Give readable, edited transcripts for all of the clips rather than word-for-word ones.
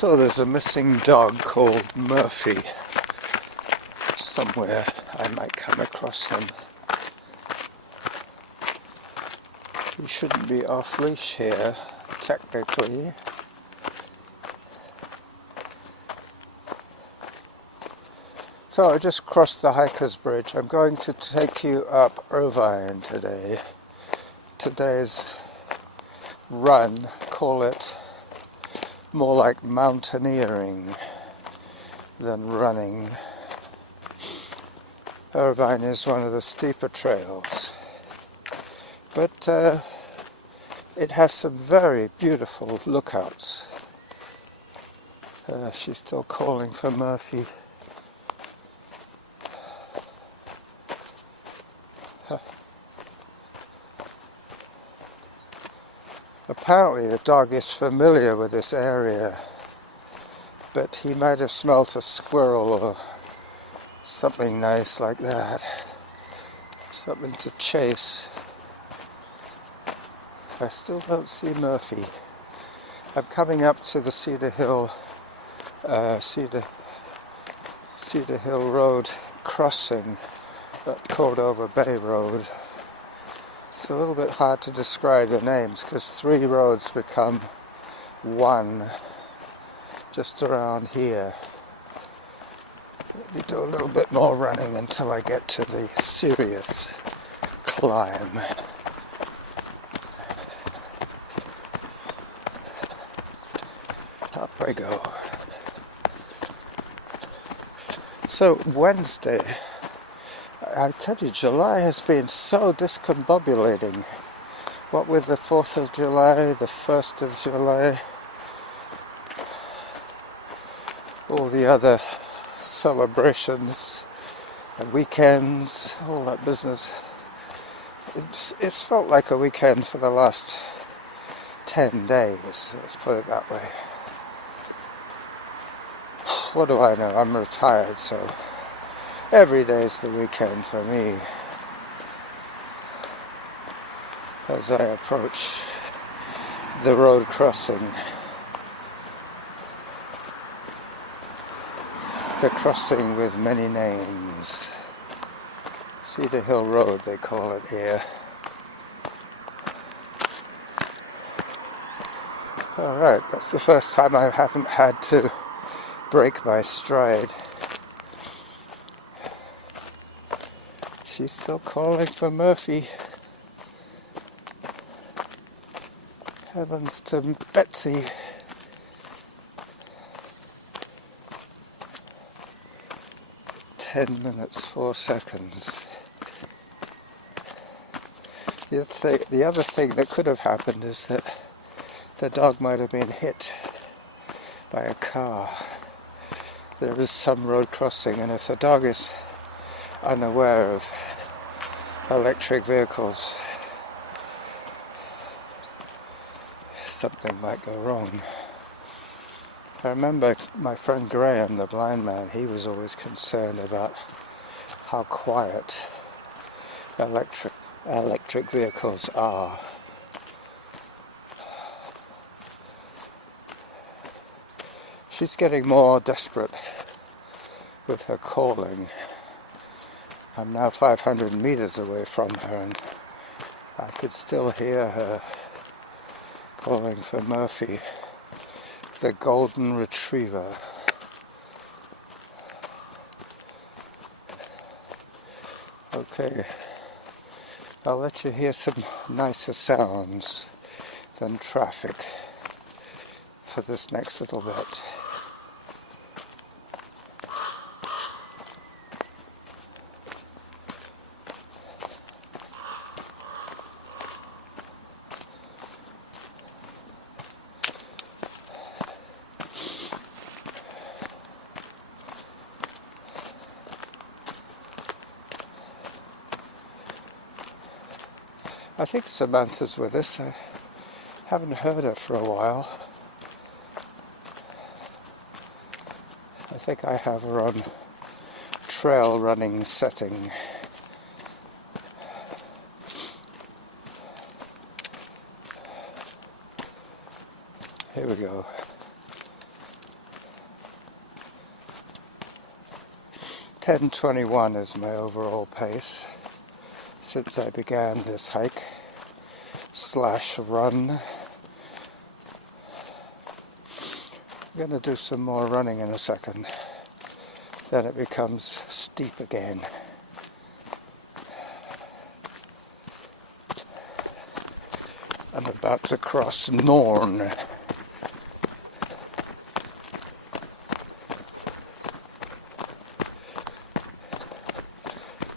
So there's a missing dog called Murphy. Somewhere I might come across him. He shouldn't be off leash here, technically. So I just crossed the hiker's bridge. I'm going to take you up Irvine today. Today's run, call it more like mountaineering than running. Irvine is one of the steeper trails, but it has some very beautiful lookouts. She's still calling for Murphy. Apparently the dog is familiar with this area, but he might have smelt a squirrel or something nice like that. Something to chase. I still don't see Murphy. I'm coming up to the Cedar Hill Road crossing at Cordova Bay Road. It's a little bit hard to describe the names because three roads become one just around here. Let me do a little bit more running until I get to the serious climb. Up I go. So Wednesday, I tell you, July has been so discombobulating. What with the 4th of July, the 1st of July, all the other celebrations and weekends, all that business. It's felt like a weekend for the last 10 days, let's put it that way. What do I know? I'm retired, so every day's the weekend for me as I approach the road crossing. The crossing with many names. Cedar Hill Road, they call it here. Alright, that's the first time I haven't had to break my stride. She's still calling for Murphy. Heavens to Betsy. "10 minutes, 4 seconds. The other thing that could have happened is that the dog might have been hit by a car. There is some road crossing, and if the dog is unaware of electric vehicles, something might go wrong. I remember my friend Graham, the blind man, he was always concerned about how quiet electric vehicles are. She's getting more desperate with her calling. I'm now 500 meters away from her and I could still hear her calling for Murphy, the golden retriever. Okay, I'll let you hear some nicer sounds than traffic for this next little bit. I think Samantha's with us. I haven't heard her for a while. I think I have her on trail running setting. Here we go. 10:21 is my overall pace since I began this hike / run. I'm going to do some more running in a second, then it becomes steep again. I'm about to cross Norn.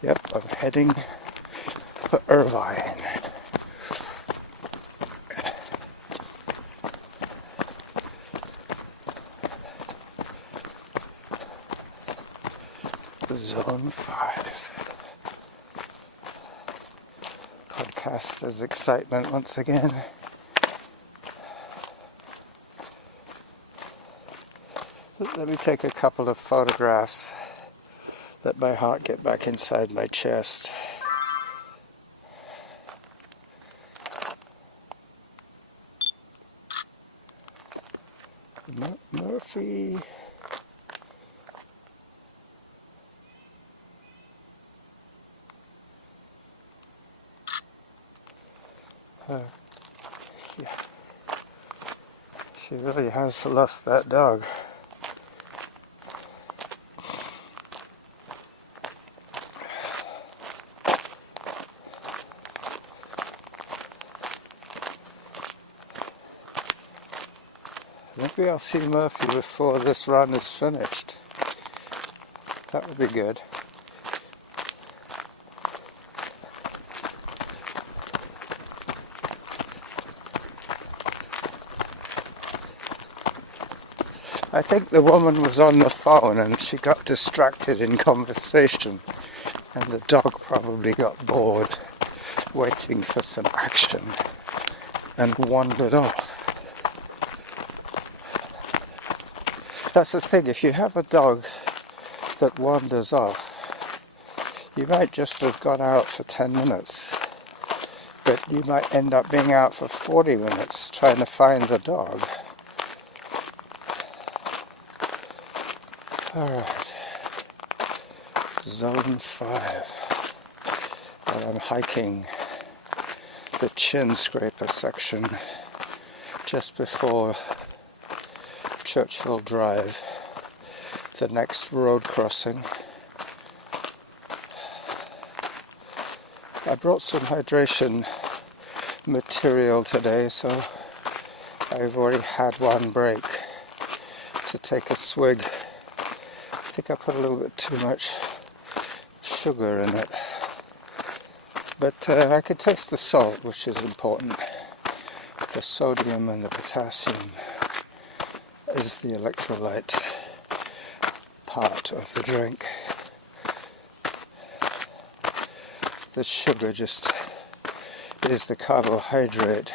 Yep, I'm heading for Irvine. Zone 5. Podcaster's excitement once again. Let me take a couple of photographs. Let my heart get back inside my chest. Murphy. Yeah. She really has lost that dog. Maybe I'll see Murphy before this run is finished. That would be good. I think the woman was on the phone and she got distracted in conversation, and the dog probably got bored waiting for some action and wandered off. That's the thing, if you have a dog that wanders off, you might just have gone out for 10 minutes, but you might end up being out for 40 minutes trying to find the dog. Alright, Zone 5, and I'm hiking the Chin Scraper section just before Churchill Drive, the next road crossing. I brought some hydration material today, so I've already had one break to take a swig. I think I put a little bit too much sugar in it, but I could taste the salt, which is important. The sodium and the potassium is the electrolyte part of the drink. The sugar just is the carbohydrate.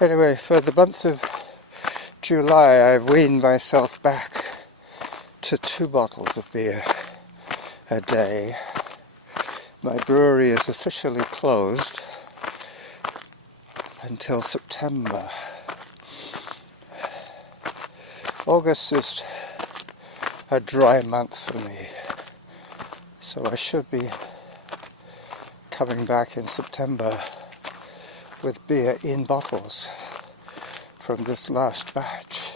Anyway, for the month of July, I've weaned myself back to 2 bottles of beer a day. My brewery is officially closed until September. August is a dry month for me, so I should be coming back in September with beer in bottles from this last batch.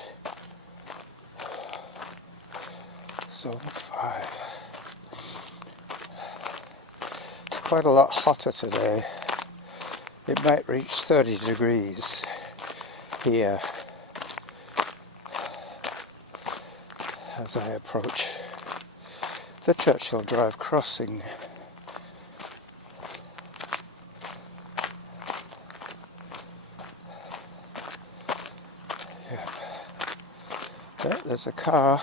Zone 5. It's quite a lot hotter today. It might reach 30 degrees here as I approach the Churchill Drive crossing. There's a car.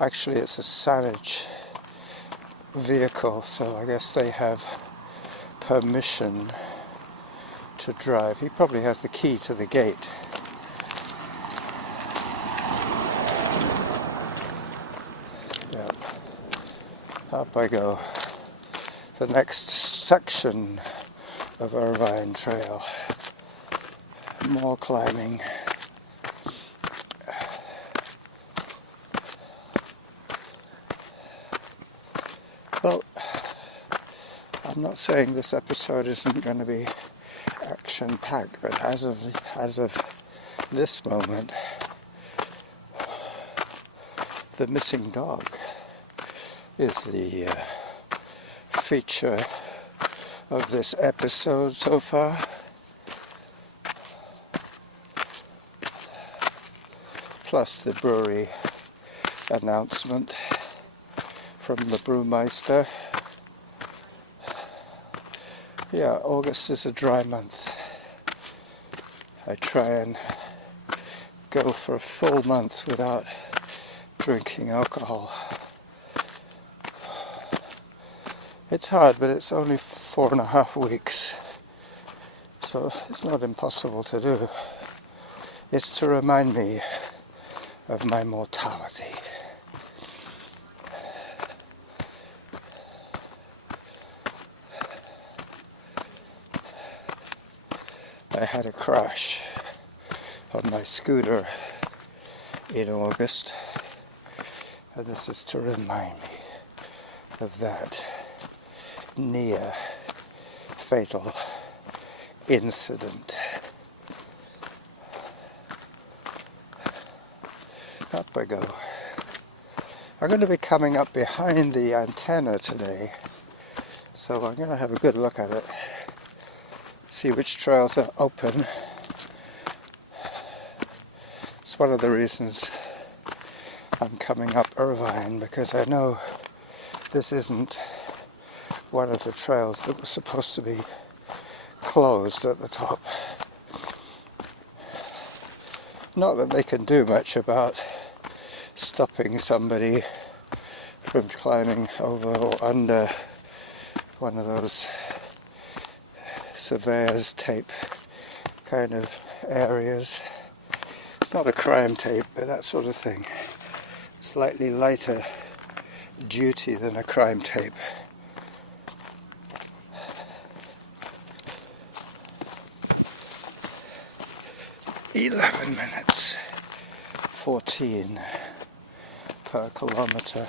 Actually, it's a Saanich vehicle, so I guess they have permission to drive. He probably has the key to the gate. Yep. Up I go. The next section of Irvine Trail. More climbing. I'm not saying this episode isn't going to be action-packed, but as of this moment, the missing dog is the feature of this episode so far. Plus the brewery announcement from the brewmeister. Yeah, August is a dry month. I try and go for a full month without drinking alcohol. It's hard, but it's only 4.5 weeks, so it's not impossible to do. It's to remind me of my mortality. I had a crash on my scooter in August, and this is to remind me of that near fatal incident. Up I go. I'm going to be coming up behind the antenna today, so I'm going to have a good look at it, see which trails are open. It's one of the reasons I'm coming up Irvine, because I know this isn't one of the trails that was supposed to be closed at the top. Not that they can do much about stopping somebody from climbing over or under one of those surveyor's tape kind of areas. It's not a crime tape, but that sort of thing. Slightly lighter duty than a crime tape. $11 14 per kilometre,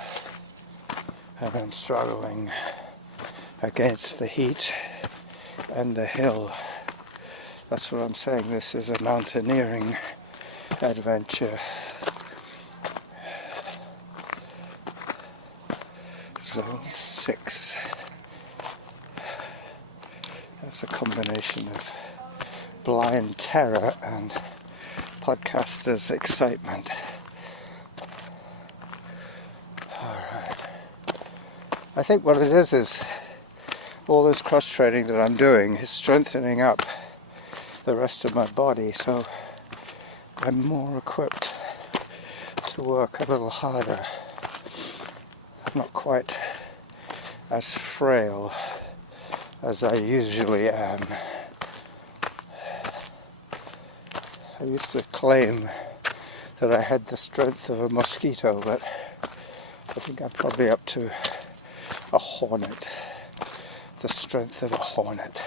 and I'm struggling against the heat and the hill. That's what I'm saying. This is a mountaineering adventure. Zone 6. That's a combination of blind terror and podcaster's excitement. Alright. I think what it is all this cross training that I'm doing is strengthening up the rest of my body, so I'm more equipped to work a little harder. I'm not quite as frail as I usually am. I used to claim that I had the strength of a mosquito, but I think I'm probably up to a hornet. The strength of a hornet.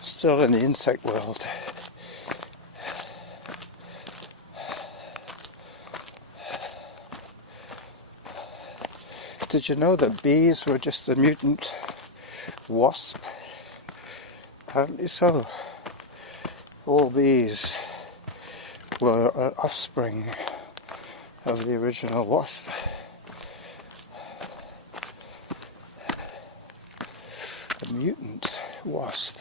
Still in the insect world. Did you know that bees were just a mutant wasp? Apparently so. All bees were an offspring of the original wasp. A mutant wasp.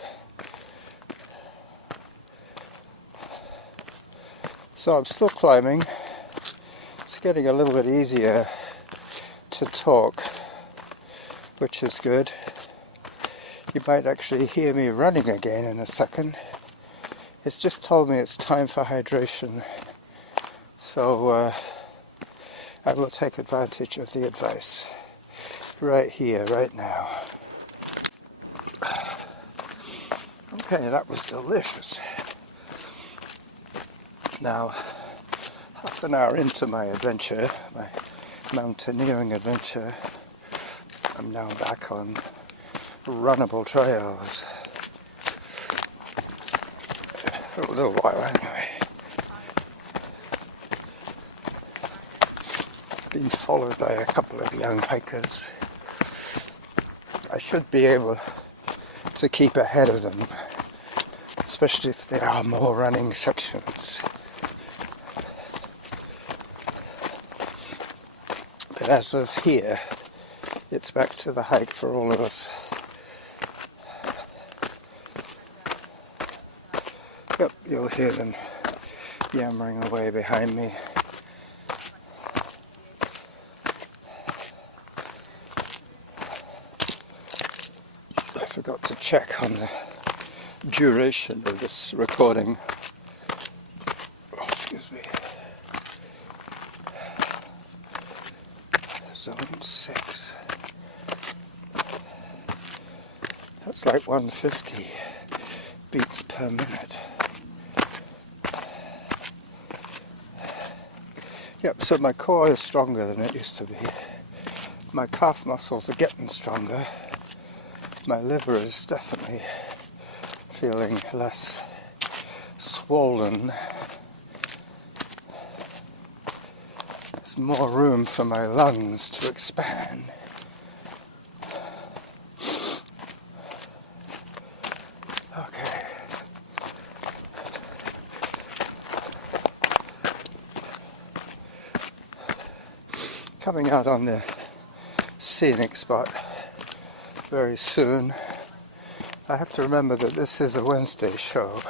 So I'm still climbing. It's getting a little bit easier to talk, which is good. You might actually hear me running again in a second. It's just told me it's time for hydration, so I will take advantage of the advice right here, right now. Okay, that was delicious. Now, half an hour into my adventure, my mountaineering adventure, I'm now back on runnable trails. For a little while anyway. being followed by a couple of young hikers. I should be able to keep ahead of them, especially if there are more running sections. But as of here, it's back to the hike for all of us. Yep, you'll hear them yammering away behind me. I forgot to check on the duration of this recording. Oh, excuse me. Zone 6. That's like 150 beats per minute. Yep, so my core is stronger than it used to be. My calf muscles are getting stronger. My liver is definitely feeling less swollen. There's more room for my lungs to expand. Okay. Coming out on the scenic spot very soon. I have to remember that this is a Wednesday show,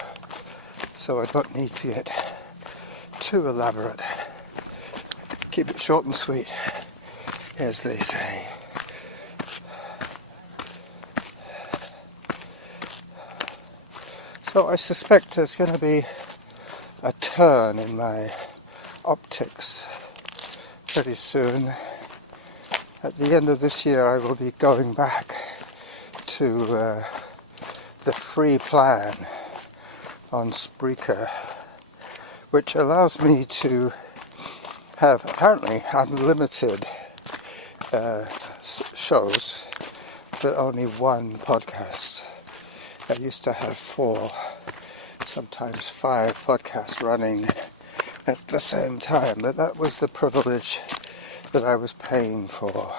so I don't need to get too elaborate. Keep it short and sweet, as they say. So I suspect there's going to be a turn in my optics pretty soon. At the end of this year I will be going back to the free plan on Spreaker, which allows me to have apparently unlimited shows, but only one podcast. I used to have 4, sometimes 5 podcasts running at the same time, but that was the privilege that I was paying for.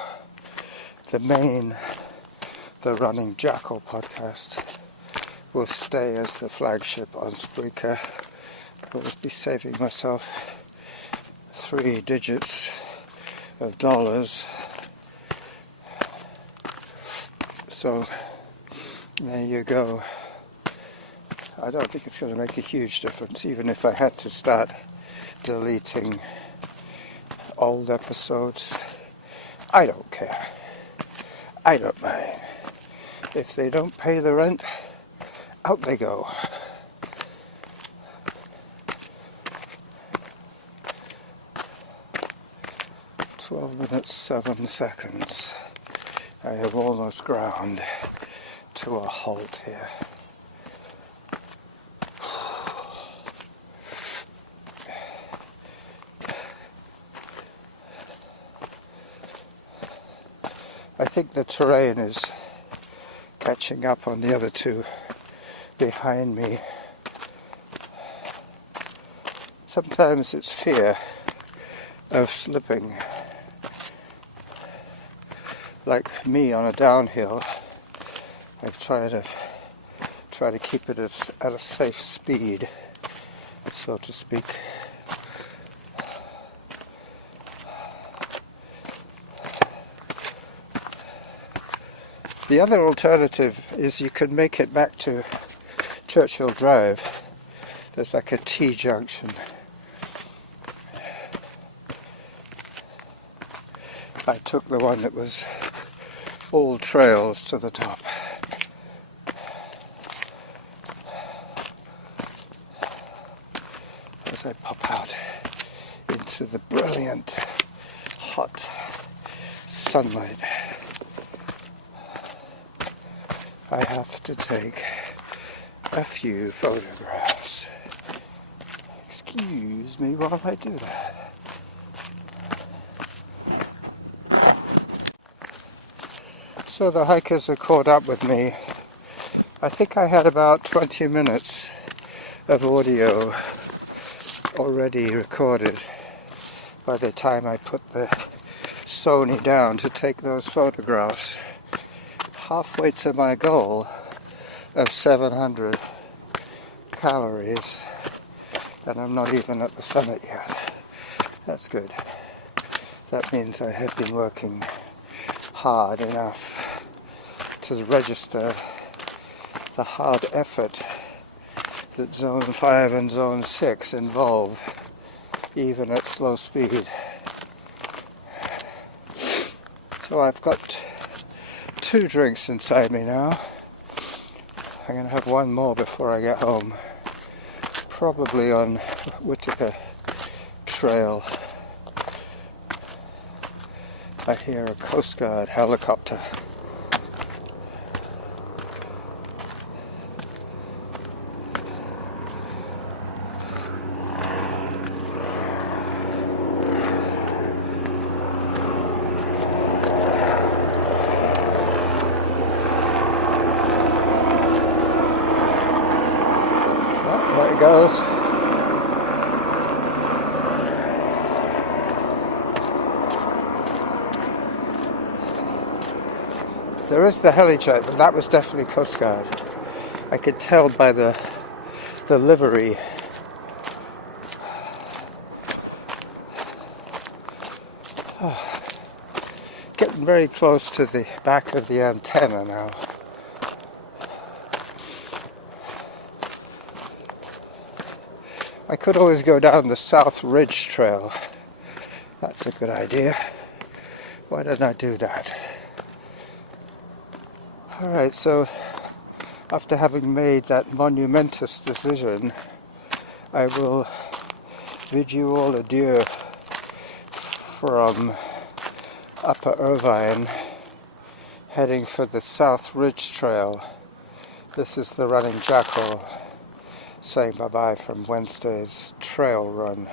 The running Jackal podcast will stay as the flagship on Spreaker. I will be saving myself 3 digits of dollars. So there you go. I don't think it's going to make a huge difference, even if I had to start deleting old episodes. I don't care. I don't mind. If they don't pay the rent, out they go. "12 minutes 7 seconds. I have almost ground to a halt here. I think the terrain is catching up on the other two behind me. Sometimes it's fear of slipping. Like me on a downhill, I try to keep it at a safe speed, so to speak. The other alternative is you could make it back to Churchill Drive. There's like a T-junction. I took the one that was all trails to the top. As I pop out into the brilliant, hot sunlight, I have to take a few photographs. Excuse me while I do that. So the hikers have caught up with me. I think I had about 20 minutes of audio already recorded by the time I put the Sony down to take those photographs. Halfway to my goal of 700 calories, and I'm not even at the summit yet. That's good. That means I have been working hard enough to register the hard effort that Zone 5 and Zone 6 involve, even at slow speed. So I've got 2 drinks inside me now. I'm going to have one more before I get home, probably on Whitaker Trail. I hear a Coast Guard helicopter. There it goes. There is the heli check, but that was definitely Coast Guard. I could tell by the livery. Oh, getting very close to the back of the antenna now. I could always go down the South Ridge Trail. That's a good idea. Why didn't I do that? Alright, so after having made that monumentous decision, I will bid you all adieu from Upper Irvine, heading for the South Ridge Trail. This is the running Jackal, saying bye-bye from Wednesday's trail run.